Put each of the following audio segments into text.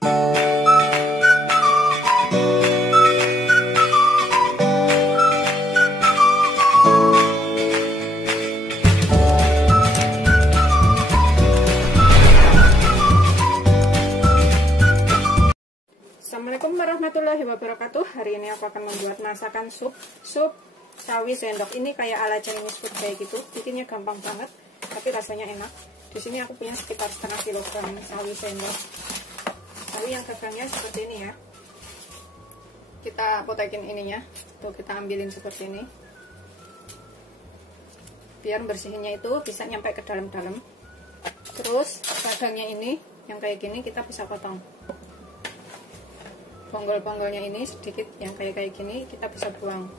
Assalamualaikum warahmatullahi wabarakatuh. Hari ini aku akan membuat masakan sup sawi sendok. Ini kayak ala Chinese food kayak gitu. Bikinnya gampang banget, tapi rasanya enak. Di sini aku punya sekitar setengah kilogram sawi sendok. Sawi yang gagangnya seperti ini ya. Kita potekin ininya. Tuh, kita ambilin seperti ini. Biar bersihnya itu bisa nyampe ke dalam-dalam. Terus gagangnya ini yang kayak gini kita bisa potong. Bonggol-bonggolnya ini sedikit yang kayak gini kita bisa buang.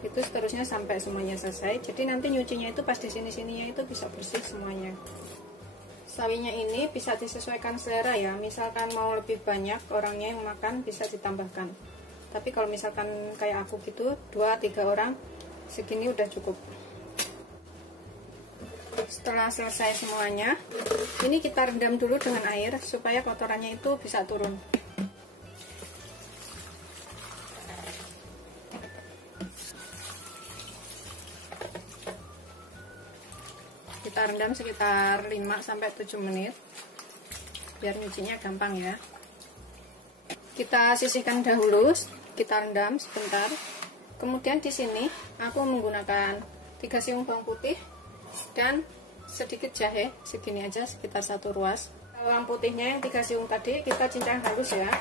Itu seterusnya sampai semuanya selesai. Jadi nanti nyucinya itu pas di sini-sininya itu bisa bersih semuanya. Sawinya ini bisa disesuaikan selera ya. Misalkan mau lebih banyak orangnya yang makan bisa ditambahkan. Tapi kalau misalkan kayak aku gitu 2-3 orang segini udah cukup. Setelah selesai semuanya, ini kita rendam dulu dengan air supaya kotorannya itu bisa turun. Kita rendam sekitar 5-7 menit biar nyucinya gampang ya. Kita sisihkan dahulu, kita rendam sebentar. Kemudian di sini aku menggunakan 3 siung bawang putih dan sedikit jahe, segini aja sekitar 1 ruas. Bawang putihnya yang 3 siung tadi kita cincang halus ya.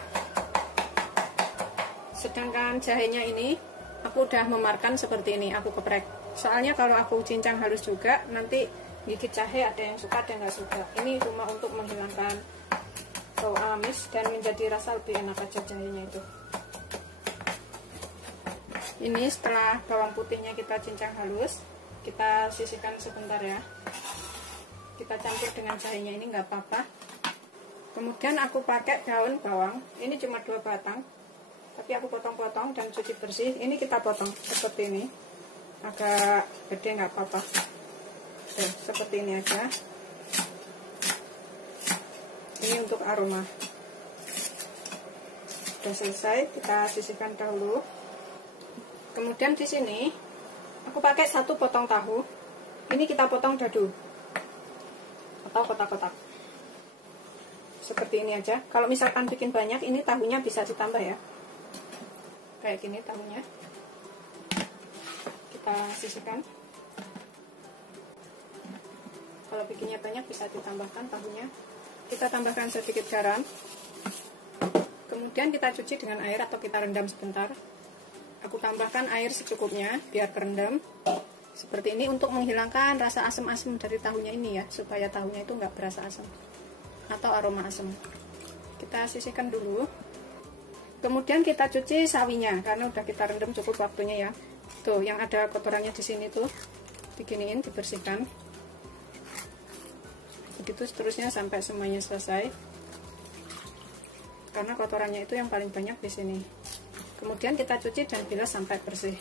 Sedangkan jahenya ini aku udah memarkan seperti ini, aku geprek. Soalnya kalau aku cincang halus juga nanti gigit jahe ada yang suka ada yang nggak suka. Ini cuma untuk menghilangkan bau amis dan menjadi rasa lebih enak aja jahenya itu. Ini setelah bawang putihnya kita cincang halus, kita sisihkan sebentar ya. Kita campur dengan jahenya ini nggak apa-apa. Kemudian aku pakai daun bawang, ini cuma 2 batang, tapi aku potong-potong dan cuci bersih. Ini kita potong seperti ini, agak gede nggak apa-apa. Seperti ini aja. Ini untuk aroma. Sudah selesai, kita sisihkan dahulu. Kemudian di sini aku pakai 1 potong tahu. Ini kita potong dadu atau kotak-kotak. Seperti ini aja. Kalau misalkan bikin banyak, ini tahunya bisa ditambah ya. Kayak gini tahunya. Kita sisihkan. Kalau bikinnya banyak bisa ditambahkan tahunya. Kita tambahkan sedikit garam. Kemudian kita cuci dengan air atau kita rendam sebentar. Aku tambahkan air secukupnya biar kerendam. Seperti ini untuk menghilangkan rasa asam-asam dari tahunya ini ya, supaya tahunya itu nggak berasa asam atau aroma asam. Kita sisihkan dulu. Kemudian kita cuci sawinya karena udah kita rendam cukup waktunya ya. Tuh, yang ada kotorannya di sini tuh diginiin, dibersihkan. Begitu seterusnya sampai semuanya selesai. Karena kotorannya itu yang paling banyak di sini. Kemudian kita cuci dan bilas sampai bersih.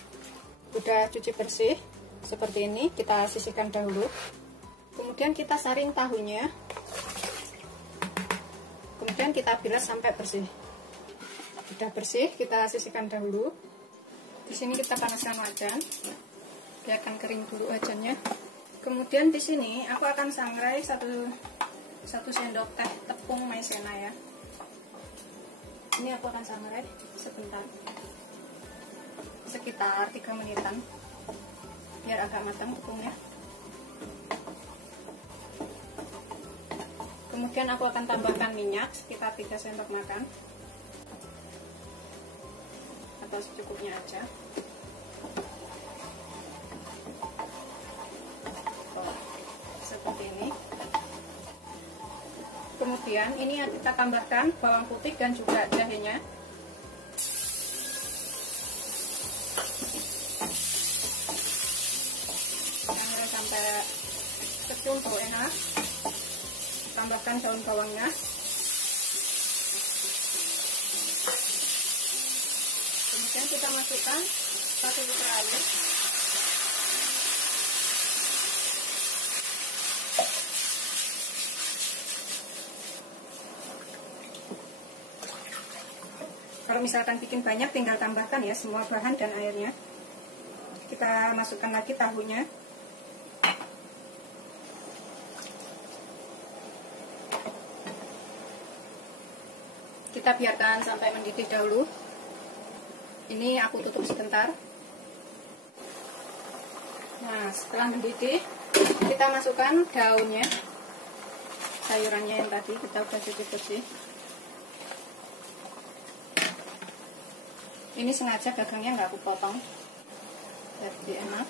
Udah cuci bersih seperti ini, kita sisihkan dahulu. Kemudian kita saring tahunya. Kemudian kita bilas sampai bersih. Udah bersih, kita sisihkan dahulu. Di sini kita panaskan wajan. Biarkan kering dulu wajannya. Kemudian di sini aku akan sangrai 1 sendok teh tepung maizena ya. Ini aku akan sangrai sebentar, sekitar 3 menitan, biar agak matang tepungnya. Kemudian aku akan tambahkan minyak sekitar 3 sendok makan atau secukupnya aja. Seperti ini. Kemudian ini kita tambahkan bawang putih dan juga jahenya. Sampai kecium bau enak. Tambahkan daun bawangnya. Kemudian kita masukkan 1 liter air. Kalau misalkan bikin banyak, tinggal tambahkan ya semua bahan dan airnya. Kita masukkan lagi tahunya. Kita biarkan sampai mendidih dahulu. Ini aku tutup sebentar. Nah, setelah mendidih, kita masukkan daunnya, sayurannya yang tadi kita udah cuci bersih. Ini sengaja gagangnya nggak aku potong, jadi enak.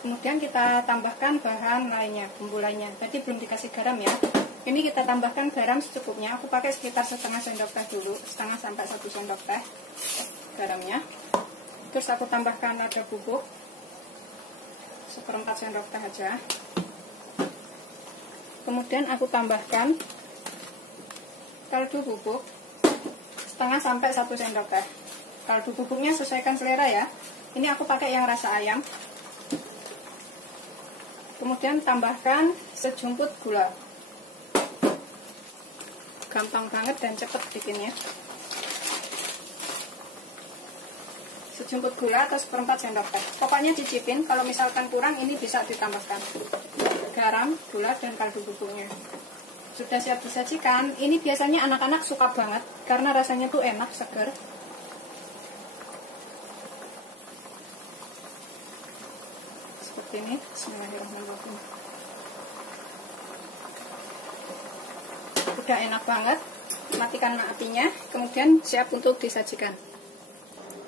Kemudian kita tambahkan bahan lainnya, bumbu lainnya. Tadi belum dikasih garam ya. Ini kita tambahkan garam secukupnya. Aku pakai sekitar setengah sendok teh dulu, setengah sampai 1 sendok teh garamnya. Terus aku tambahkan lada bubuk, 1/4 sendok teh aja. Kemudian aku tambahkan kaldu bubuk, setengah sampai 1 sendok teh. Kaldu bubuknya sesuaikan selera ya. Ini aku pakai yang rasa ayam. Kemudian tambahkan sejumput gula. Gampang banget dan cepet bikinnya. Sejumput gula atau 1/4 sendok teh. Pokoknya cicipin, kalau misalkan kurang ini bisa ditambahkan garam, gula, dan kaldu bubuknya. Sudah siap disajikan. Ini biasanya anak-anak suka banget karena rasanya tuh enak, seger. Seperti ini. Bismillahirrahmanirrahim. Udah enak banget. Matikan apinya, kemudian siap untuk disajikan.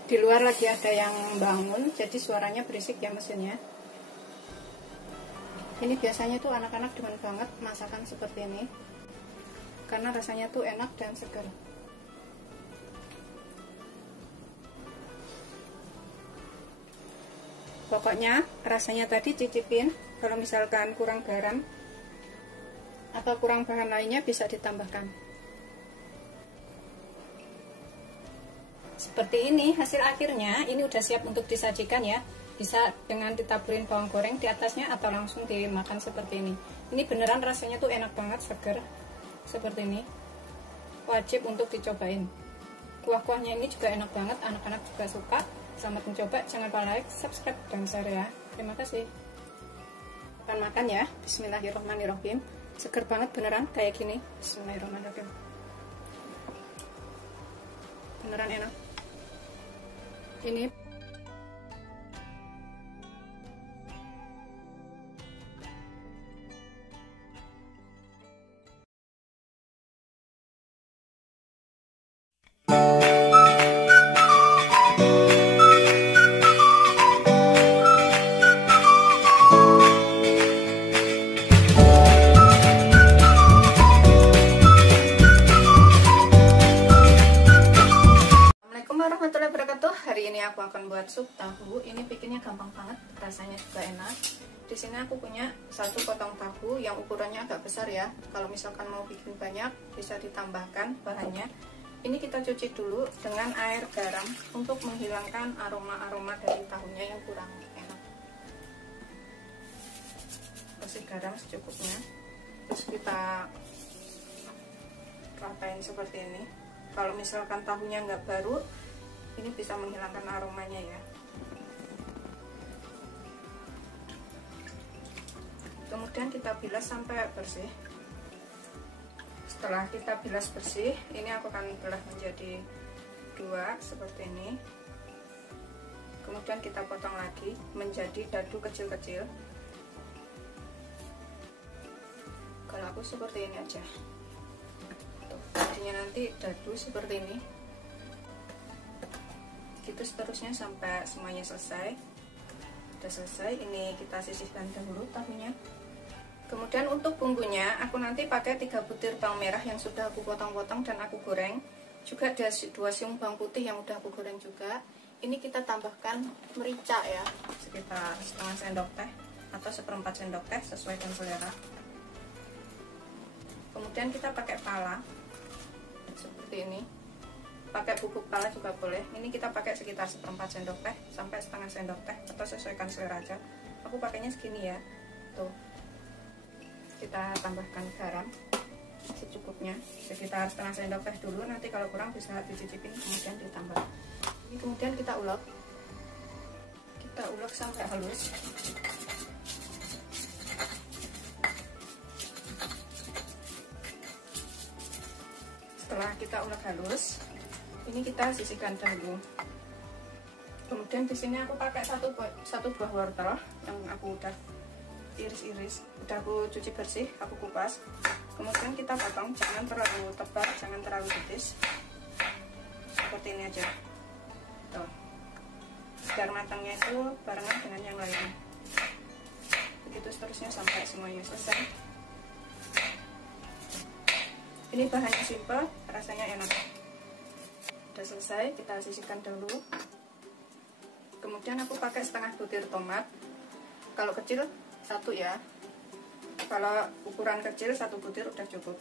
Di luar lagi ada yang bangun, jadi suaranya berisik ya mesinnya. Ini biasanya tuh anak-anak demen banget masakan seperti ini, karena rasanya tuh enak dan segar. Pokoknya rasanya tadi cicipin. Kalau misalkan kurang garam atau kurang bahan lainnya bisa ditambahkan. Seperti ini hasil akhirnya. Ini udah siap untuk disajikan ya. Bisa dengan ditaburin bawang goreng di atasnya atau langsung dimakan seperti ini. Ini beneran rasanya tuh enak banget, seger seperti ini. Wajib untuk dicobain. Kuah-kuahnya ini juga enak banget, anak-anak juga suka. Selamat mencoba, jangan lupa like, subscribe, dan share ya. Terima kasih. Makan ya. Bismillahirrahmanirrahim. Seger banget beneran kayak gini. Bismillahirrahmanirrahim. Beneran enak. Ini warahmatullahi wabarakatuh. Hari ini aku akan buat sup tahu. Ini bikinnya gampang banget, rasanya juga enak. Di sini aku punya 1 potong tahu yang ukurannya agak besar ya. Kalau misalkan mau bikin banyak bisa ditambahkan bahannya. Ini kita cuci dulu dengan air garam untuk menghilangkan aroma-aroma dari tahunya yang kurang enak. Kasih garam secukupnya. Terus kita ratain seperti ini. Kalau misalkan tahunya nggak baru, ini bisa menghilangkan aromanya ya. Kemudian kita bilas sampai bersih. Setelah kita bilas bersih, ini aku akan belah menjadi 2 seperti ini. Kemudian kita potong lagi menjadi dadu kecil-kecil. Kalau aku seperti ini aja. Jadinya nanti dadu seperti ini. Gitu seterusnya sampai semuanya selesai. Udah selesai, ini kita sisihkan dahulu tahunya. Kemudian untuk bumbunya, aku nanti pakai 3 butir bawang merah yang sudah aku potong-potong dan aku goreng. Juga ada 2 siung bawang putih yang udah aku goreng juga. Ini kita tambahkan merica ya, sekitar setengah sendok teh atau 1/4 sendok teh sesuai dengan selera. Kemudian kita pakai pala seperti ini. Pakai bubuk pala juga boleh. Ini kita pakai sekitar 1/4 sendok teh sampai setengah sendok teh atau sesuaikan selera aja. Aku pakainya segini ya. Tuh. Kita tambahkan garam secukupnya, sekitar setengah sendok teh dulu. Nanti kalau kurang bisa dicicipin kemudian ditambah. Ini kemudian kita ulek sampai halus. Setelah kita ulek halus, ini kita sisihkan dahulu. Kemudian di sini aku pakai satu buah wortel yang aku udah iris-iris, udah aku cuci bersih, aku kupas. Kemudian kita potong, jangan terlalu tebal, jangan terlalu tipis. Seperti ini aja. Tuh. Biar matangnya itu barengan dengan yang lain. Begitu seterusnya sampai semuanya selesai. Ini bahannya simple, rasanya enak. Udah selesai, kita sisihkan dahulu. Kemudian aku pakai setengah butir tomat. Kalau kecil satu ya. Kalau ukuran kecil satu butir udah cukup.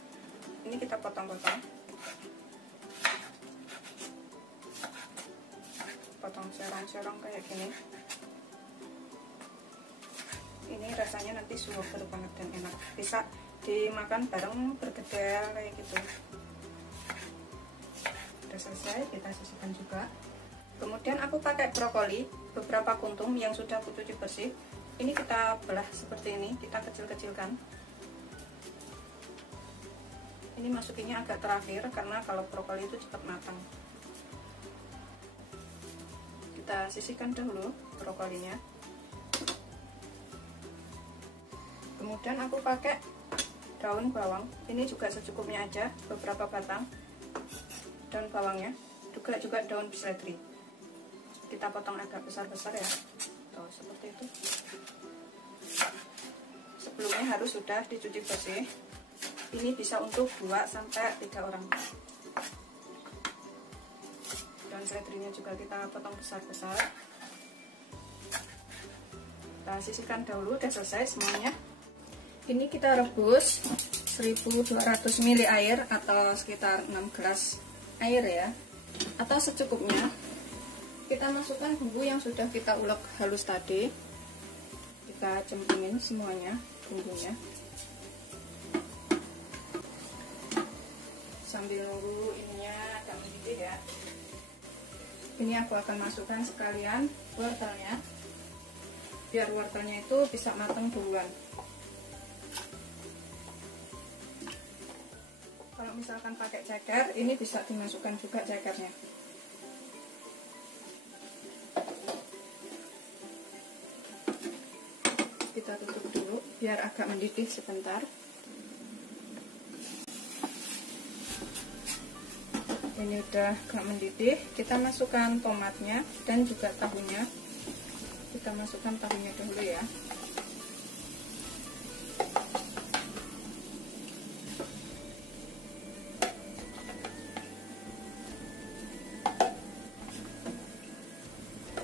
Ini kita potong-potong. Potong serong-serong kayak gini. Ini rasanya nanti super banget dan enak. Bisa dimakan bareng bergedel kayak gitu. Udah selesai, kita sisihkan juga. Kemudian aku pakai brokoli, beberapa kuntum yang sudah aku cuci bersih. Ini kita belah seperti ini, kita kecil-kecilkan. Ini masukinnya agak terakhir karena kalau brokoli itu cepat matang. Kita sisihkan dahulu brokolinya. Kemudian aku pakai daun bawang, ini juga secukupnya aja, beberapa batang daun bawangnya, juga daun seledri. Kita potong agak besar-besar ya. Tuh, seperti itu. Sebelumnya harus sudah dicuci bersih. Ini bisa untuk 2-3 orang. Daun seledrinya juga kita potong besar-besar. Kita sisihkan dahulu, udah selesai semuanya. Ini kita rebus 1200 ml air atau sekitar 6 gelas air ya, atau secukupnya. Kita masukkan bumbu yang sudah kita ulek halus tadi. Kita cemplungin semuanya bumbunya. Sambil nunggu ininya agak mendidih ya. Ini aku akan masukkan sekalian wortelnya, biar wortelnya itu bisa matang duluan. Kalau misalkan pakai ceker, ini bisa dimasukkan juga cekernya. Kita tutup dulu biar agak mendidih sebentar. Ini udah agak mendidih, kita masukkan tomatnya dan juga tahunya. Kita masukkan tahunya dulu ya.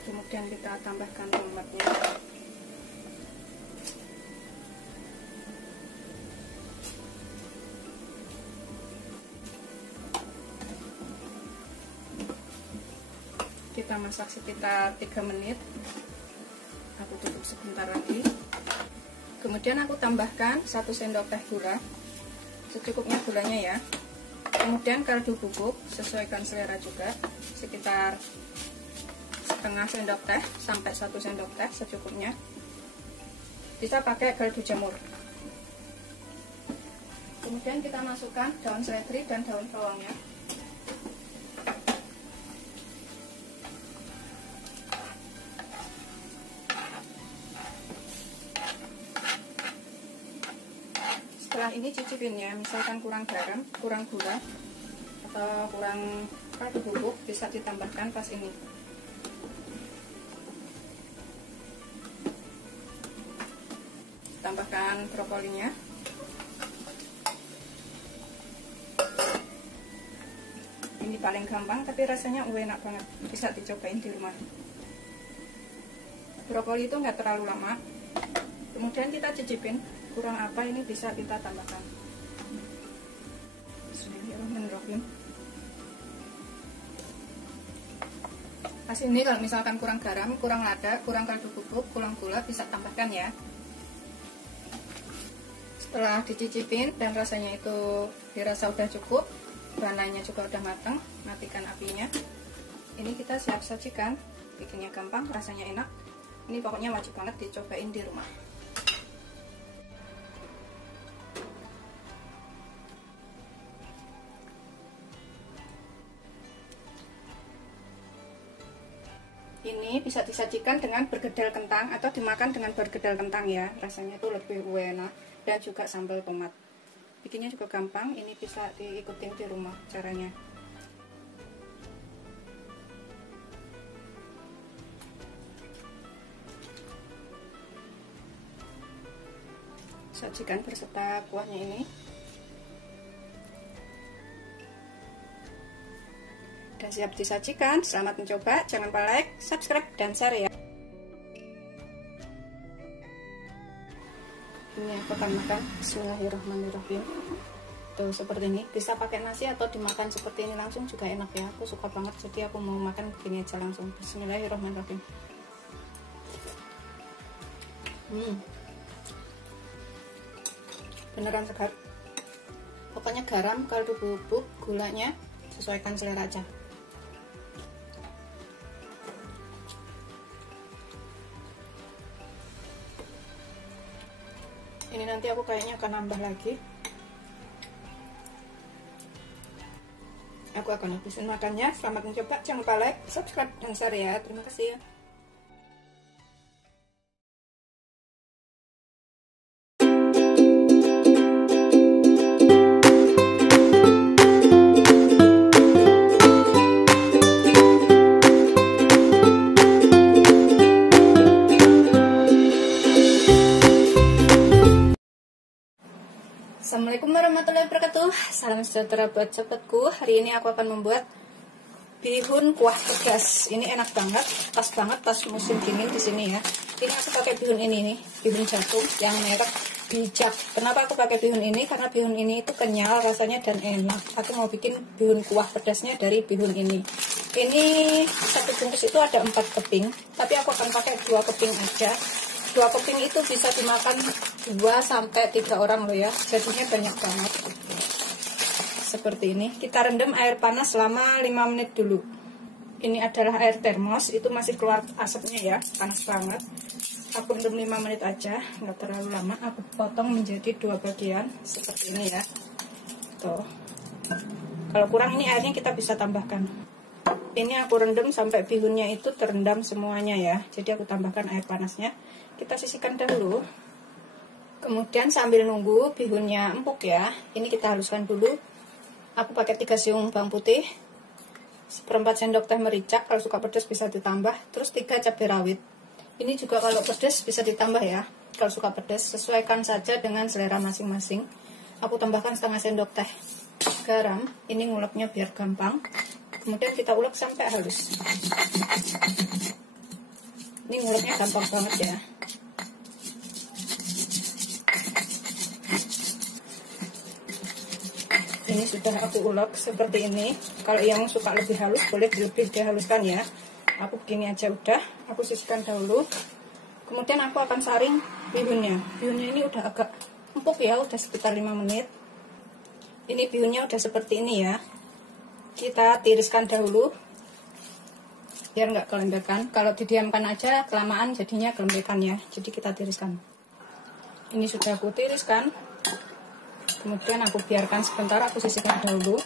Kemudian kita tambahkan tomatnya. Kita masak sekitar 3 menit. Aku tutup sebentar lagi. Kemudian aku tambahkan 1 sendok teh gula, secukupnya gulanya ya. Kemudian kaldu bubuk, sesuaikan selera juga, sekitar setengah sendok teh sampai 1 sendok teh secukupnya. Bisa pakai kaldu jamur. Kemudian kita masukkan daun seledri dan daun bawangnya. Setelah ini cicipin ya, misalkan kurang garam, kurang gula, atau kurang kaldu bubuk, bisa ditambahkan pas ini. Tambahkan brokolinya. Ini paling gampang tapi rasanya enak banget, bisa dicobain di rumah. Brokoli itu nggak terlalu lama. Kemudian kita cicipin kurang apa, ini bisa kita tambahkan. Bismillahirrahmanirrahim. Pas ini kalau misalkan kurang garam, kurang lada, kurang kaldu bubuk, kurang gula, bisa tambahkan ya. Setelah dicicipin dan rasanya itu dirasa udah cukup, bahannya juga udah matang, matikan apinya. Ini kita siap sajikan, bikinnya gampang, rasanya enak. Ini pokoknya wajib banget dicobain di rumah. Ini bisa disajikan dengan bergedel kentang atau dimakan dengan bergedel kentang ya, rasanya itu lebih enak, dan juga sambal tomat. Bikinnya juga gampang, ini bisa diikutin di rumah caranya. Sajikan berserta kuahnya ini. Udah siap disajikan, selamat mencoba, jangan lupa like, subscribe, dan share ya. Ini aku akan makan, bismillahirrahmanirrahim. Tuh seperti ini, bisa pakai nasi atau dimakan seperti ini langsung juga enak ya. Aku suka banget, jadi aku mau makan begini aja langsung. Bismillahirrahmanirrahim. Beneran segar. Pokoknya garam, kaldu bubuk, gulanya sesuaikan selera aja. Ini nanti aku kayaknya akan nambah lagi. Aku akan habisin makannya. Selamat mencoba, jangan lupa like, subscribe, dan share ya. Terima kasih. Assalamualaikum warahmatullahi wabarakatuh. Salam sejahtera buat sobatku. Hari ini aku akan membuat bihun kuah pedas. Ini enak banget, pas musim dingin di sini ya. Ini aku pakai bihun ini nih, bihun jagung yang merek Bijak. Kenapa aku pakai bihun ini? Karena bihun ini itu kenyal rasanya dan enak. Aku mau bikin bihun kuah pedasnya dari bihun ini. Ini satu bungkus itu ada 4 keping, tapi aku akan pakai 2 keping aja. 2 keping itu bisa dimakan 2-3 orang loh ya, jadinya banyak banget. Seperti ini, kita rendam air panas selama 5 menit dulu. Ini adalah air termos, itu masih keluar asapnya ya, panas banget. Aku rendam 5 menit aja, nggak terlalu lama. Aku potong menjadi 2 bagian, seperti ini ya. Tuh. Kalau kurang ini airnya kita bisa tambahkan. Ini aku rendam sampai bihunnya itu terendam semuanya ya, jadi aku tambahkan air panasnya. Kita sisihkan dahulu. Kemudian sambil nunggu bihunnya empuk ya, ini kita haluskan dulu. Aku pakai 3 siung bawang putih, 1/4 sendok teh merica, kalau suka pedas bisa ditambah. Terus 3 cabai rawit. Ini juga kalau pedas bisa ditambah ya, kalau suka pedas. Sesuaikan saja dengan selera masing-masing. Aku tambahkan 1/2 sendok teh garam. Ini nguleknya biar gampang. Kemudian kita ulek sampai halus. Ini nguleknya gampang banget ya. Ini sudah aku ulek seperti ini. Kalau yang suka lebih halus boleh lebih dihaluskan ya. Aku begini aja udah. Aku sisihkan dahulu. Kemudian aku akan saring bihunnya. Bihunnya ini udah agak empuk ya, udah sekitar 5 menit. Ini bihunnya udah seperti ini ya. Kita tiriskan dahulu biar nggak kelembekan. Kalau didiamkan aja kelamaan jadinya kelembekan ya. Jadi kita tiriskan. Ini sudah aku tiriskan. Kemudian aku biarkan sebentar, aku sisihkan dahulu.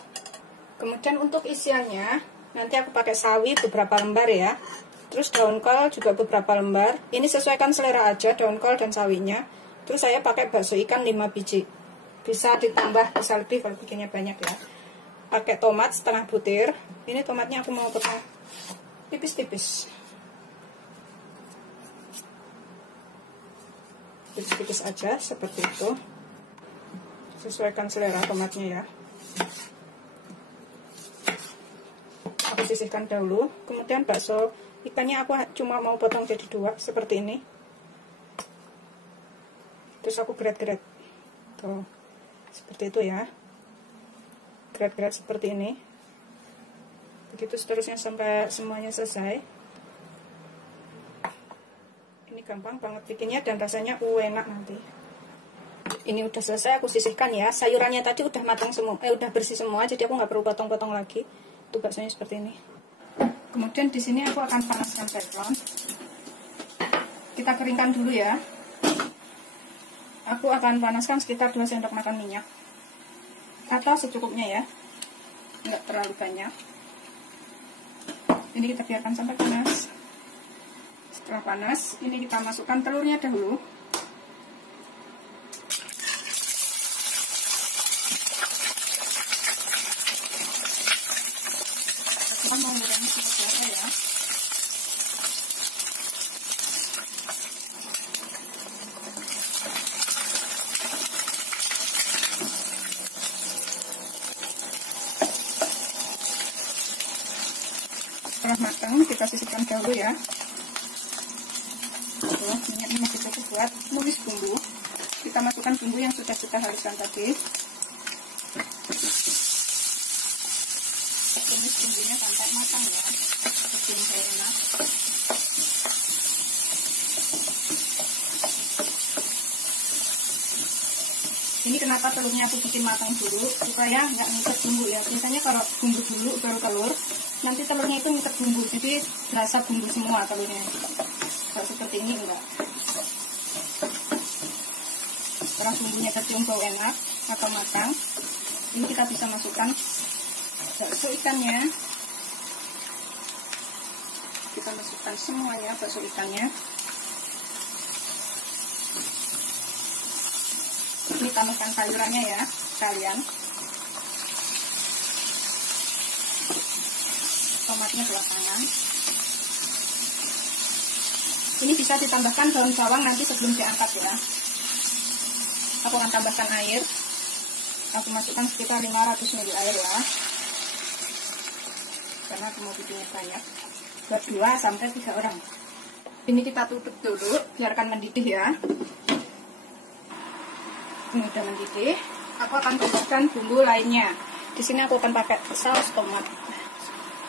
Kemudian untuk isiannya, nanti aku pakai sawi beberapa lembar ya. Terus daun kol juga beberapa lembar. Ini sesuaikan selera aja daun kol dan sawinya. Terus saya pakai bakso ikan 5 biji. Bisa ditambah, bisa lebih kalau bikinnya banyak ya. Pakai tomat setengah butir. Ini tomatnya aku mau potong tipis-tipis. Tipis-tipis aja seperti itu. Sesuaikan selera tomatnya ya. Aku sisihkan dahulu. Kemudian bakso ikannya aku cuma mau potong jadi 2 seperti ini. Terus aku geret-geret. Tuh. Seperti itu ya. Geret-geret seperti ini. Begitu seterusnya sampai semuanya selesai. Ini gampang banget bikinnya dan rasanya enak nanti. Ini udah selesai, aku sisihkan ya. Sayurannya tadi udah matang semua, udah bersih semua, jadi aku nggak perlu potong-potong lagi. Tuh baksonya seperti ini. Kemudian di sini aku akan panaskan teflon. Kita keringkan dulu ya. Aku akan panaskan sekitar 2 sendok makan minyak. Atau secukupnya ya, nggak terlalu banyak. Ini kita biarkan sampai panas. Setelah panas, ini kita masukkan telurnya dahulu. Kita mau gorengnya seperti apa ya? Setelah matang, kita sisihkan dahulu ya. Minyaknya masih cukup buat numis bumbu. Kita masukkan bumbu yang sudah kita haluskan tadi. Tumis bumbunya sampai matang ya, biar enak. Ini kenapa telurnya aku bikin matang dulu, supaya nggak ngikat bumbu ya. Biasanya kalau bumbu dulu baru telur, nanti telurnya itu ngikat bumbu, jadi berasa bumbu semua telurnya. Kalau seperti ini enggak. Setelah bumbunya kecium bau enak atau matang, ini kita bisa masukkan bakso ikannya. Kita masukkan semuanya bakso ikannya. Ini tambahkan sayurannya ya sekalian. Tomatnya belakangan. Ini bisa ditambahkan daun bawang nanti sebelum diangkat ya. Aku akan tambahkan air. Aku masukkan sekitar 500 ml air ya. Karena aku mau bikinnya banyak. Buat 2 sampai 3 orang. Ini kita tutup dulu, biarkan mendidih ya. Ini udah mendidih. Aku akan tambahkan bumbu lainnya. Di sini aku akan pakai saus tomat.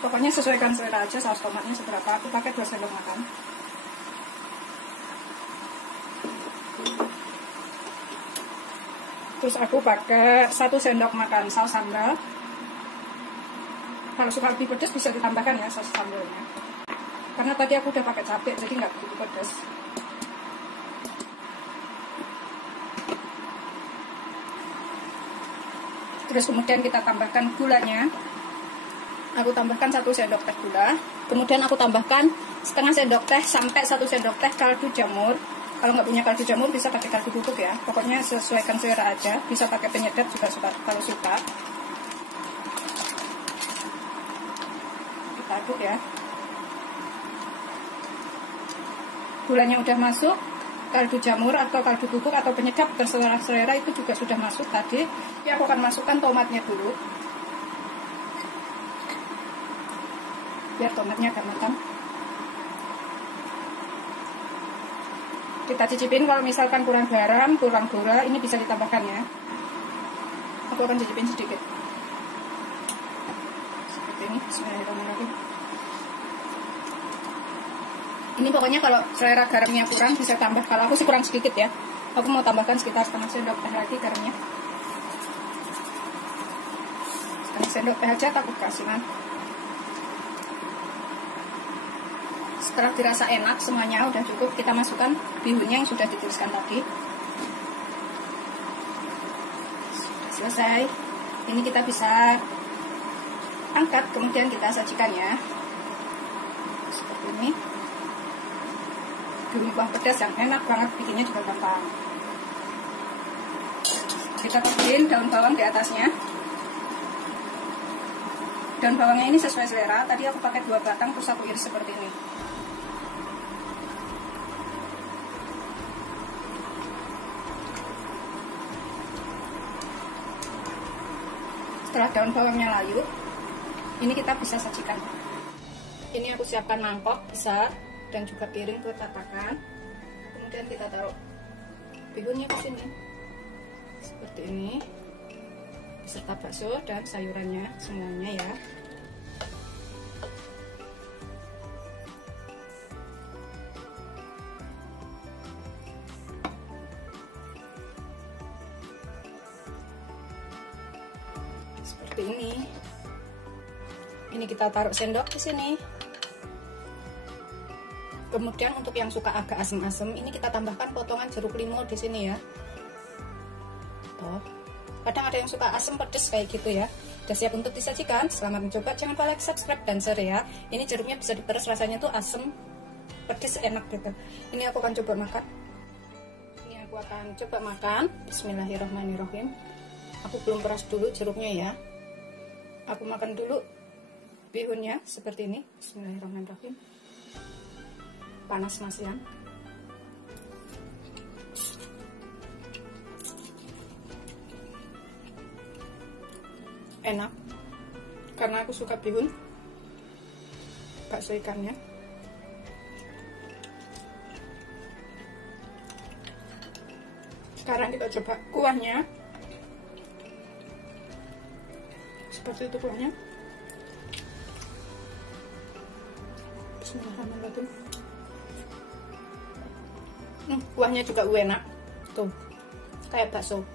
Pokoknya sesuaikan selera aja saus tomatnya seberapa. Aku pakai 2 sendok makan. Terus aku pakai 1 sendok makan saus sambal. Kalau suka lebih pedas bisa ditambahkan ya saus sambalnya. Karena tadi aku udah pakai cabai, jadi nggak begitu pedas. Terus kemudian kita tambahkan gulanya. Aku tambahkan 1 sendok teh gula. Kemudian aku tambahkan setengah sendok teh sampai 1 sendok teh kaldu jamur. Kalau nggak punya kaldu jamur bisa pakai kaldu bubuk ya. Pokoknya sesuaikan selera aja. Bisa pakai penyedap juga suka, kalau suka. Kita aduk ya. Gulanya udah masuk, kaldu jamur atau kaldu bubuk atau penyedap terserah selera itu juga sudah masuk tadi. Ya aku akan masukkan tomatnya dulu. Biar tomatnya agak matang. Kita cicipin kalau misalkan kurang garam, kurang gula, ini bisa ditambahkan ya. Aku akan cicipin sedikit. Seperti ini, bismillahirrahmanirrahim. Ini pokoknya kalau selera garamnya kurang bisa tambah. Kalau aku sih kurang sedikit ya. Aku mau tambahkan sekitar setengah sendok teh lagi garamnya. Setengah sendok teh aja takut kasihan. Setelah dirasa enak semuanya udah cukup, kita masukkan bihunnya yang sudah ditiriskan tadi. Sudah selesai. Ini kita bisa angkat, kemudian kita sajikan ya. Seperti ini. Bihun kuah pedas yang enak banget, bikinnya juga gampang. Kita taburin daun bawang di atasnya. Daun bawangnya ini sesuai selera. Tadi aku pakai 2 batang, terus aku iris seperti ini. Setelah daun bawangnya layu, ini kita bisa sajikan. Ini aku siapkan mangkok besar dan juga piring buat tatakan. Kemudian kita taruh bihunnya ke sini, seperti ini, beserta bakso dan sayurannya semuanya ya. seperti ini. Ini kita taruh sendok di sini. Kemudian untuk yang suka agak asem-asem, ini kita tambahkan potongan jeruk limau di sini ya. Tuh. Kadang ada yang suka asam pedes kayak gitu ya. Udah siap untuk disajikan. Selamat mencoba. Jangan lupa like, subscribe, dan share ya. Ini jeruknya bisa diperes, rasanya tuh asem, pedes, enak gitu. Ini aku akan coba makan. Ini aku akan coba makan. Bismillahirrahmanirrahim. Aku belum peras dulu jeruknya ya. Aku makan dulu bihunnya seperti ini. Bismillahirrahmanirrahim. Panas masian. Enak karena aku suka bihun, bakso ikannya. Sekarang kita coba kuahnya. Seperti itu kuahnya. Bismillahirrahmanirrahim. Kuahnya juga enak tuh, kayak bakso,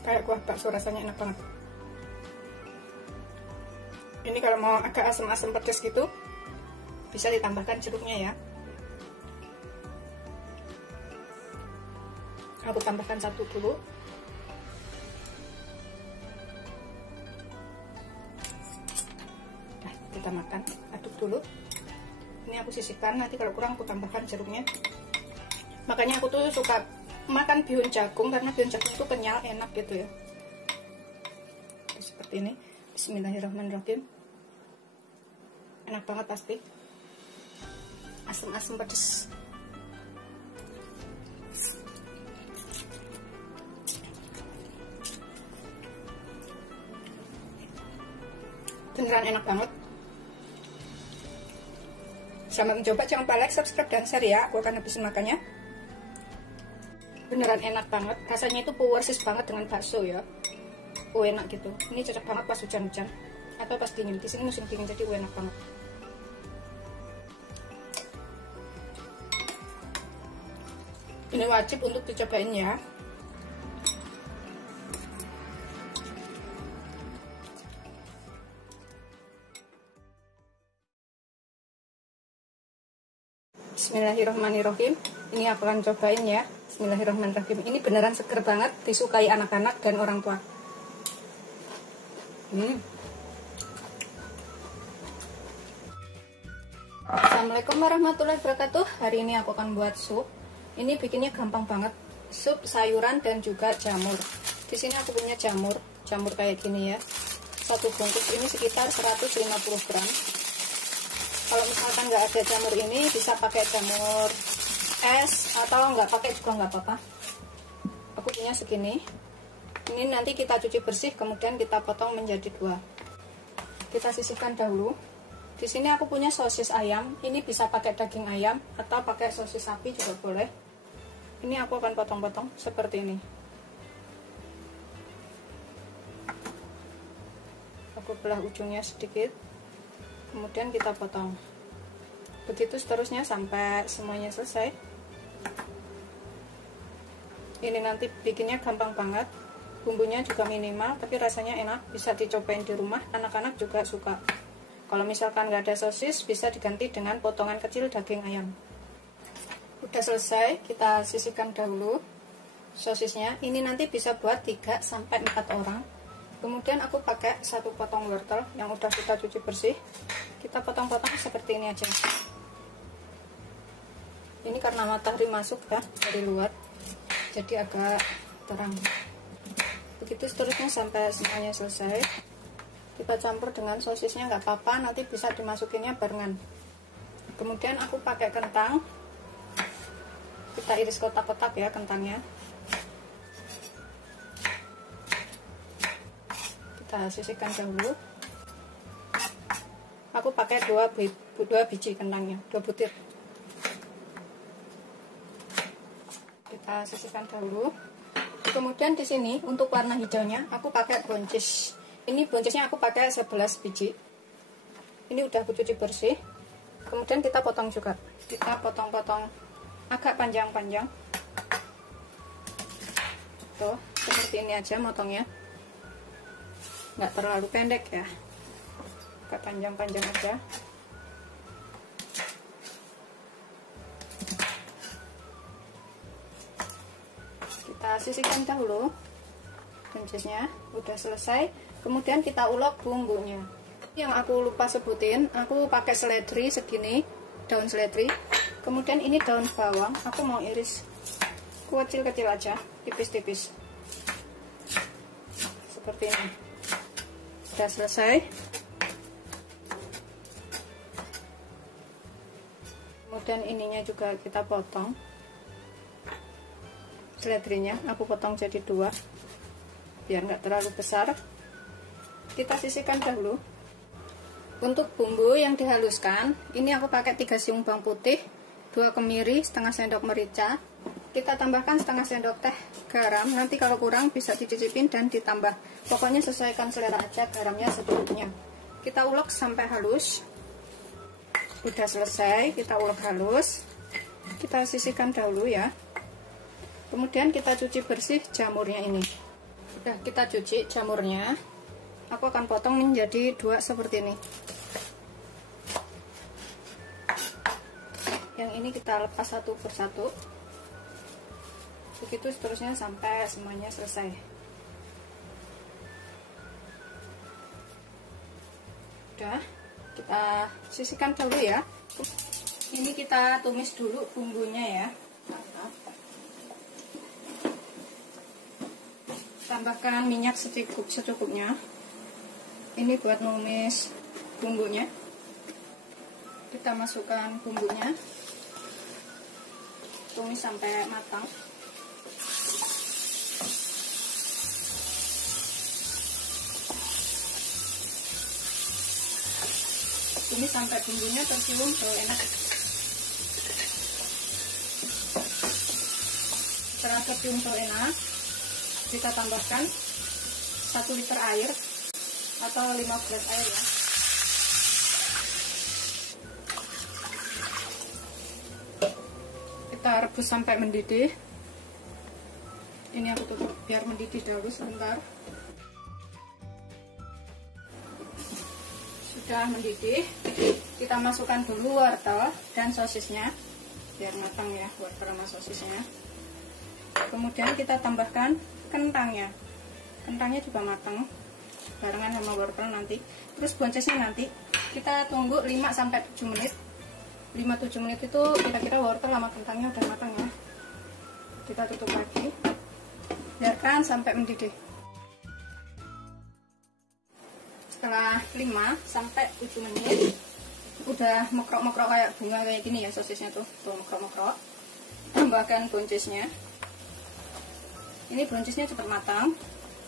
kayak kuah bakso, rasanya enak banget. Ini kalau mau agak asam-asam pedas gitu, bisa ditambahkan jeruknya ya. Aku tambahkan satu dulu. Nah, kita makan, aduk dulu. Ini aku sisihkan, nanti kalau kurang aku tambahkan jeruknya. Makanya aku tuh suka makan bihun jagung, karena bihun jagung itu kenyal, enak gitu ya. Seperti ini. Bismillahirrahmanirrahim. Enak banget pasti. Asam-asam pedes. Beneran enak banget. Selamat mencoba. Jangan lupa like, subscribe, dan share ya. Aku akan habisin makannya. Beneran enak banget. Rasanya itu persis banget dengan bakso ya. Enak gitu. Ini cocok banget pas hujan-hujan atau pas dingin. Di sini musim dingin, jadi enak banget. Ini wajib untuk dicobain ya. Bismillahirrahmanirrahim. Ini aku akan cobain ya. Bismillahirrahmanirrahim. Ini beneran seger banget, disukai anak-anak dan orang tua. Assalamualaikum warahmatullahi wabarakatuh. Hari ini aku akan buat sup. Ini bikinnya gampang banget. Sup sayuran dan juga jamur. Di sini aku punya jamur kayak gini ya. Satu bungkus ini sekitar 150 gram. Kalau misalkan nggak ada jamur ini, bisa pakai jamur es atau nggak pakai juga nggak apa-apa. Aku punya segini. Ini nanti kita cuci bersih, kemudian kita potong menjadi 2. Kita sisihkan dahulu. Di sini aku punya sosis ayam. Ini bisa pakai daging ayam atau pakai sosis sapi juga boleh. Ini aku akan potong-potong seperti ini. Aku belah ujungnya sedikit. Kemudian kita potong. Begitu seterusnya sampai semuanya selesai. Ini nanti bikinnya gampang banget. Bumbunya juga minimal, tapi rasanya enak. Bisa dicobain di rumah, anak-anak juga suka. Kalau misalkan nggak ada sosis, bisa diganti dengan potongan kecil daging ayam. Udah selesai, kita sisihkan dahulu sosisnya. Ini nanti bisa buat 3-4 orang. Kemudian aku pakai 1 potong wortel yang udah kita cuci bersih. Kita potong-potong seperti ini aja. Ini karena matahari masuk ya dari luar, jadi agak terang. Begitu seterusnya sampai semuanya selesai. Kita campur dengan sosisnya, nggak apa-apa, nanti bisa dimasukinnya barengan. Kemudian aku pakai kentang. Kita iris kotak-kotak ya kentangnya. Kita sisihkan dahulu. Aku pakai 2 biji kentangnya, 2 butir. Kita sisihkan dahulu. Kemudian di sini untuk warna hijaunya aku pakai buncis. Ini buncisnya aku pakai 11 biji. Ini udah aku cuci bersih. Kemudian kita potong juga. Kita potong-potong agak panjang-panjang. Tuh, seperti ini aja motongnya. nggak terlalu pendek ya, agak panjang-panjang aja. Kita sisihkan dahulu buncisnya, udah selesai. Kemudian kita ulek bumbunya. Yang aku lupa sebutin, aku pakai seledri segini, daun seledri. Kemudian ini daun bawang, aku mau iris kecil-kecil aja, tipis-tipis seperti ini. Udah selesai. Kemudian ininya juga kita potong, seledrinya aku potong jadi 2 biar nggak terlalu besar. Kita sisihkan dahulu. Untuk bumbu yang dihaluskan, ini aku pakai 3 siung bawang putih, 2 kemiri, setengah sendok merica. Kita tambahkan setengah sendok teh garam. Nanti kalau kurang bisa dicicipin dan ditambah. Pokoknya sesuaikan selera aja, garamnya secukupnya. Kita ulek sampai halus. Udah selesai, kita ulek halus. Kita sisihkan dahulu ya. Kemudian kita cuci bersih jamurnya ini. Udah kita cuci jamurnya. Aku akan potong menjadi 2 seperti ini. Yang ini kita lepas satu persatu. Begitu seterusnya sampai semuanya selesai. Udah, kita sisihkan dulu ya. Ini kita tumis dulu bumbunya ya. Tambahkan minyak secukupnya. Ini buat numis bumbunya. Kita masukkan bumbunya, tumis sampai matang. Tumis sampai bumbunya tercium bau enak. Setelah tercium bau enak, kita tambahkan 1 liter air atau 5 gelas air ya. Kita rebus sampai mendidih. Ini aku tutup biar mendidih dahulu sebentar. Sudah mendidih, kita masukkan dulu wortel dan sosisnya biar matang ya, wortel sama sosisnya. Kemudian kita tambahkan kentangnya. Kentangnya juga matang barengan sama wortel nanti. Terus boncesnya nanti kita tunggu 5-7 menit. 5-7 menit itu kira-kira wortel sama kentangnya udah matang ya. Kita tutup lagi, biarkan sampai mendidih. Setelah 5-7 menit udah mekrok-mekrok kayak bunga kayak gini ya sosisnya tuh mekrok-mekrok. Tambahkan boncesnya. Ini boncesnya cepat matang.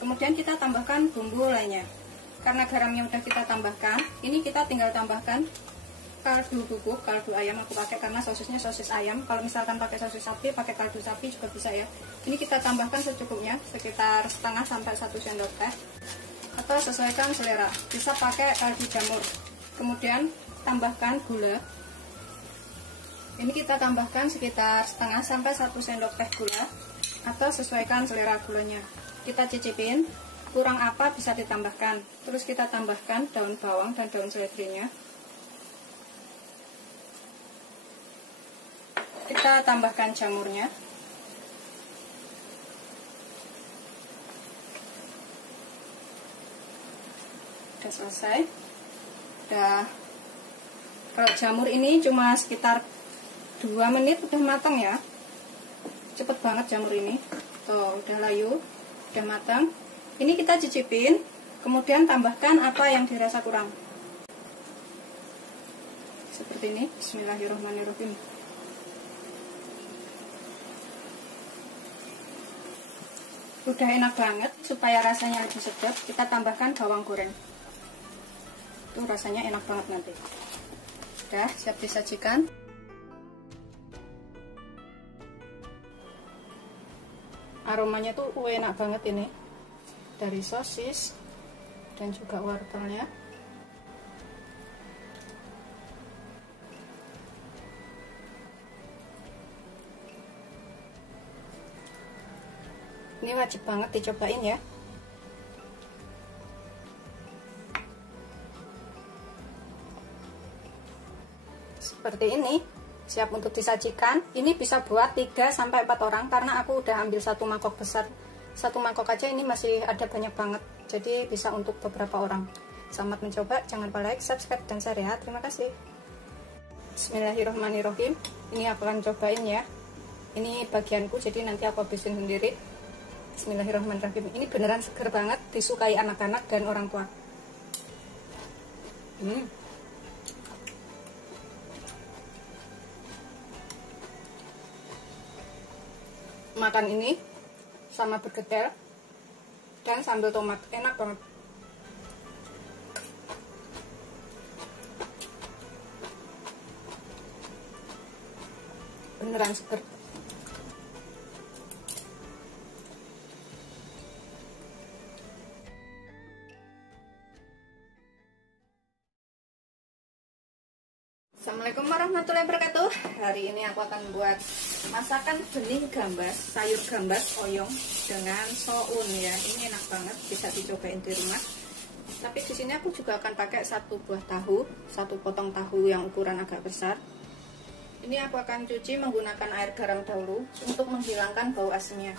Kemudian kita tambahkan bumbu lainnya. Karena garamnya udah kita tambahkan, ini kita tinggal tambahkan kaldu bubuk, kaldu ayam aku pakai karena sosisnya sosis ayam. Kalau misalkan pakai sosis sapi, pakai kaldu sapi juga bisa ya. Ini kita tambahkan secukupnya, sekitar setengah sampai 1 sendok teh. Atau sesuaikan selera, bisa pakai kaldu jamur. Kemudian tambahkan gula. Ini kita tambahkan sekitar setengah sampai 1 sendok teh gula. Atau sesuaikan selera gulanya. Kita cicipin, kurang apa bisa ditambahkan. Terus kita tambahkan daun bawang dan daun seledrinya. Kita tambahkan jamurnya. Udah selesai. Kalau jamur ini cuma sekitar 2 menit udah matang ya. Cepet banget jamur ini. Tuh, udah layu, udah matang. Ini kita cicipin, kemudian tambahkan apa yang dirasa kurang. Seperti ini. Bismillahirrahmanirrahim. Udah enak banget. Supaya rasanya lebih sedap, kita tambahkan bawang goreng. Itu rasanya enak banget nanti. Udah siap disajikan. Aromanya tuh enak banget ini, dari sosis dan juga wortelnya. Ini wajib banget dicobain ya. seperti ini, siap untuk disajikan. Ini bisa buat 3-4 orang karena aku udah ambil satu mangkok besar. Satu mangkok aja ini masih ada banyak banget, jadi bisa untuk beberapa orang. Selamat mencoba, jangan lupa like, subscribe, dan share ya. Terima kasih. Bismillahirrahmanirrahim. Ini aku akan cobain ya. Ini bagianku, jadi nanti aku habisin sendiri. Bismillahirrahmanirrahim. Ini beneran seger banget, disukai anak-anak dan orang tua. Makan ini sama bergedel dan sambal tomat, enak banget. Beneran seger. Assalamualaikum warahmatullahi wabarakatuh. Hari ini aku akan buat masakan bening gambas, sayur gambas oyong dengan soun ya. Ini enak banget, bisa dicobain di rumah. Tapi di sini aku juga akan pakai 1 buah tahu, 1 potong tahu yang ukuran agak besar. Ini aku akan cuci menggunakan air garam dahulu untuk menghilangkan bau asinnya.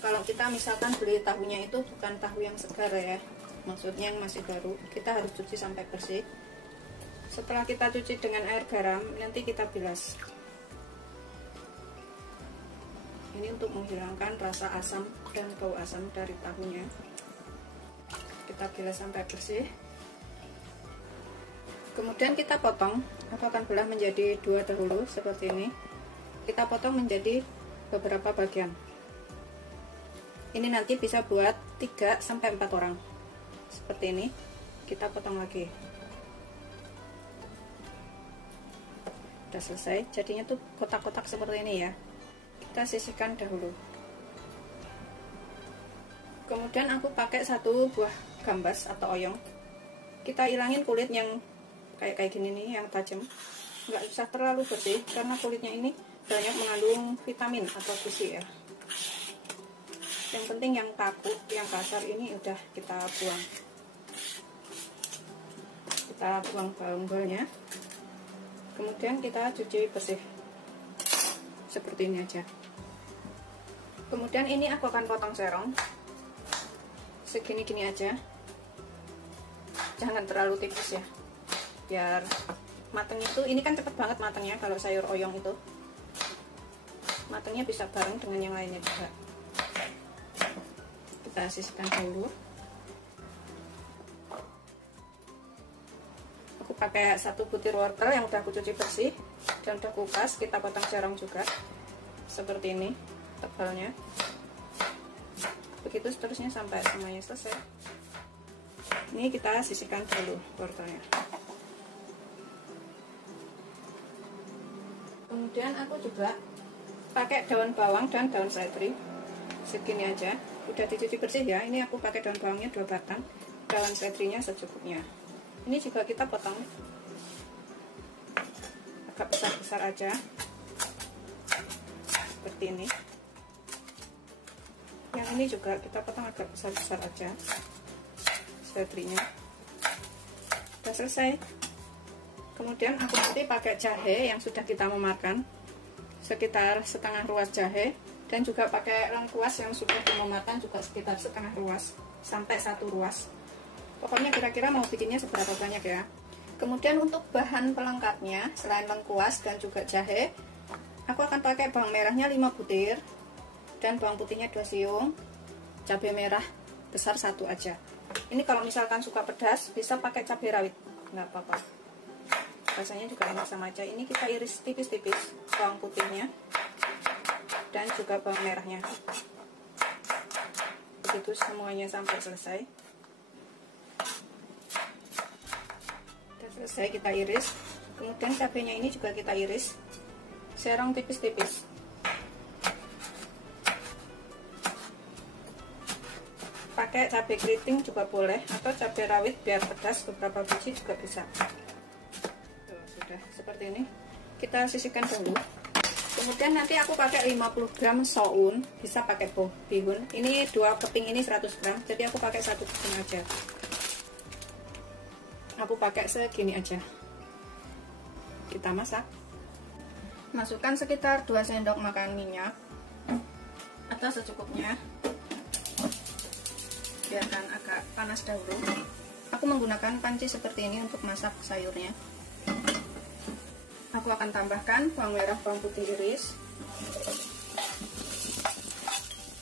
Kalau kita misalkan beli tahunya itu bukan tahu yang segar ya, maksudnya yang masih baru, kita harus cuci sampai bersih. Setelah kita cuci dengan air garam, nanti kita bilas. Ini untuk menghilangkan rasa asam dan bau asam dari tahunya. Kita bilas sampai bersih. Kemudian kita potong. Aku akan belah menjadi 2 dahulu, seperti ini. Kita potong menjadi beberapa bagian. Ini nanti bisa buat 3-4 orang. Seperti ini. Kita potong lagi. Udah selesai, jadinya tuh kotak-kotak seperti ini ya. Kita sisihkan dahulu. Kemudian aku pakai 1 buah gambas atau oyong. Kita ilangin kulit yang kayak gini nih, yang tajam. Nggak usah terlalu bersih karena kulitnya ini banyak mengandung vitamin atau gizi ya. Yang penting yang kaku, yang kasar ini udah kita buang. Kita buang bawang-bawangnya. Kemudian kita cuci bersih seperti ini aja. Kemudian ini aku akan potong serong segini-gini aja, jangan terlalu tipis ya, biar matangnya itu, ini kan cepet banget matangnya. Kalau sayur oyong itu matangnya bisa bareng dengan yang lainnya juga. Kita sisihkan dulu. Pakai 1 butir wortel yang udah aku cuci bersih dan udah kupas. Kita potong serong juga seperti ini tebalnya. Begitu seterusnya sampai semuanya selesai. Ini kita sisihkan dulu wortelnya. Kemudian aku juga pakai daun bawang dan daun seledri segini aja. Udah dicuci bersih ya. Ini aku pakai daun bawangnya 2 batang, daun seledrinya secukupnya. Ini juga kita potong agak besar-besar aja, seperti ini. Yang ini juga kita potong agak besar-besar aja, seledrinya. Sudah selesai. Kemudian aku nanti pakai jahe yang sudah kita memakan, sekitar setengah ruas jahe, dan juga pakai lengkuas yang sudah dimemakan juga sekitar setengah ruas sampai 1 ruas. Pokoknya kira-kira mau bikinnya seberapa banyak ya. Kemudian untuk bahan pelengkapnya, selain lengkuas dan juga jahe, aku akan pakai bawang merahnya 5 butir dan bawang putihnya 2 siung, cabai merah besar 1 aja. Ini kalau misalkan suka pedas bisa pakai cabai rawit, nggak apa-apa, rasanya juga enak sama aja. Ini kita iris tipis-tipis bawang putihnya dan juga bawang merahnya. Begitu semuanya sampai selesai. Selesai kita iris. Kemudian cabenya ini juga kita iris, serong tipis-tipis. Pakai cabai keriting juga boleh, atau cabai rawit biar pedas beberapa biji juga bisa. Tuh, sudah seperti ini. Kita sisihkan dulu. Kemudian nanti aku pakai 50 gram soun, bisa pakai bihun. Ini 2 keping ini 100 gram, jadi aku pakai 1 keping aja. Aku pakai segini aja. kita masak. Masukkan sekitar 2 sendok makan minyak atau secukupnya. Biarkan agak panas dahulu. Aku menggunakan panci seperti ini untuk masak sayurnya. Aku akan tambahkan bawang merah, bawang putih iris,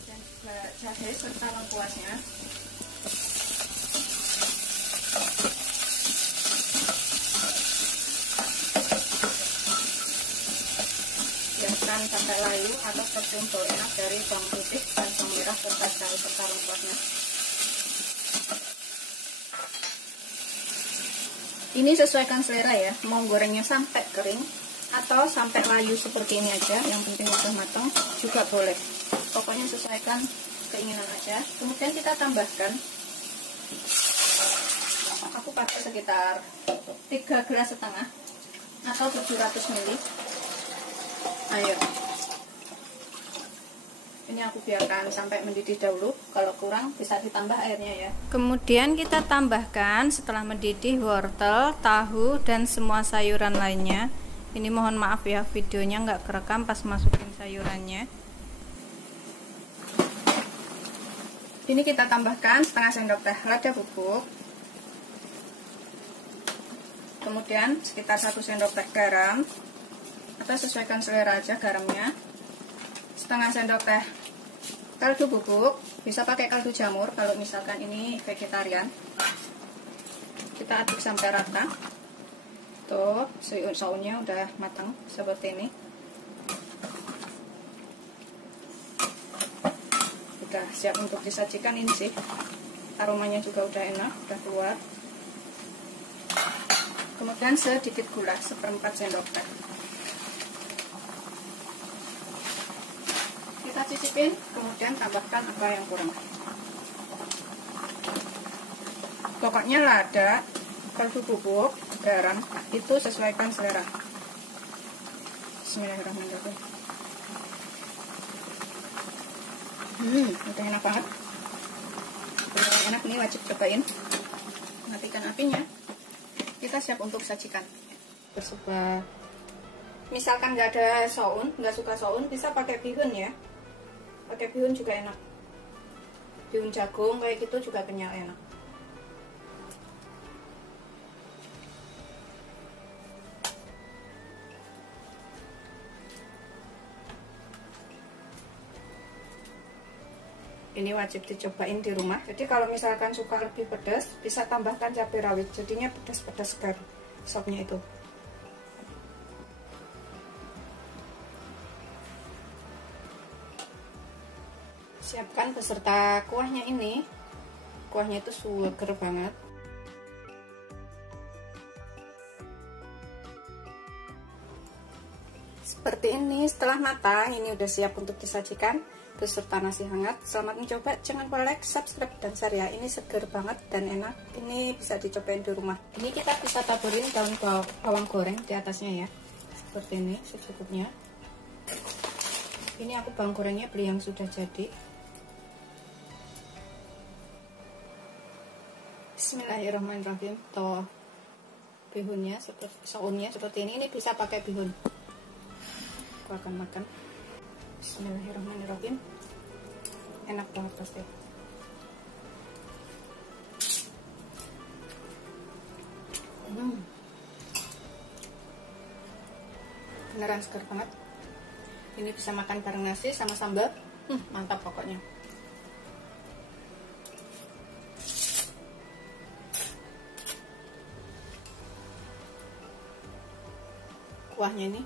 dan juga jahe serta lengkuasnya. Biarkan sampai layu atau terkumpul enak dari bawang putih dan bawang merah serta jahe serta lengkuasnya. Ini sesuaikan selera ya, mau gorengnya sampai kering atau sampai layu seperti ini aja, yang penting udah matang juga boleh. Pokoknya sesuaikan keinginan aja. Kemudian kita tambahkan, aku pakai sekitar 3,5 gelas atau 700 ml air. Ini aku biarkan sampai mendidih dahulu, kalau kurang bisa ditambah airnya ya. Kemudian kita tambahkan setelah mendidih wortel, tahu, dan semua sayuran lainnya. Ini mohon maaf ya, videonya nggak kerekam pas masukin sayurannya. Ini kita tambahkan setengah sendok teh lada bubuk. Kemudian sekitar 1 sendok teh garam, atau sesuaikan selera aja garamnya. Setengah sendok teh kaldu bubuk, bisa pakai kaldu jamur kalau misalkan ini vegetarian. Kita aduk sampai rata. Tuh, sausnya udah matang seperti ini. Udah siap untuk disajikan ini sih. Aromanya juga udah enak, udah keluar. Kemudian sedikit gula, 1/4 sendok teh. Kita cicipin, kemudian tambahkan apa yang kurang. Pokoknya lada, kaldu bubuk, garam, itu sesuaikan selera. Bismillahirrahmanirrahim. Udah enak banget. Beneran enak nih, wajib cobain. Matikan apinya. Kita siap untuk sajikan. Tersebar. Misalkan nggak ada soun, nggak suka soun, bisa pakai bihun ya. Pakai bihun juga enak. Bihun jagung kayak gitu juga kenyal, enak. Ini wajib dicobain di rumah. Jadi kalau misalkan suka lebih pedas, bisa tambahkan cabai rawit. Jadinya pedas-pedas segar sopnya itu. Siapkan beserta kuahnya ini. Kuahnya itu seger banget. Seperti ini, setelah matang, ini udah siap untuk disajikan beserta nasi hangat. Selamat mencoba, jangan lupa like, subscribe, dan share ya. Ini seger banget dan enak. Ini bisa dicobain di rumah. Ini kita bisa taburin daun bawang goreng di atasnya ya. Seperti ini, secukupnya. Ini aku bawang gorengnya beli yang sudah jadi. Bismillahirrahmanirrahim. Tuh, bihunnya saunnya seperti ini. Ini bisa pakai bihun. Aku akan makan. Bismillahirrahmanirrahim. Enak banget pasti. Beneran segar banget. Ini bisa makan bareng nasi sama sambal. Mantap pokoknya. Kuahnya ini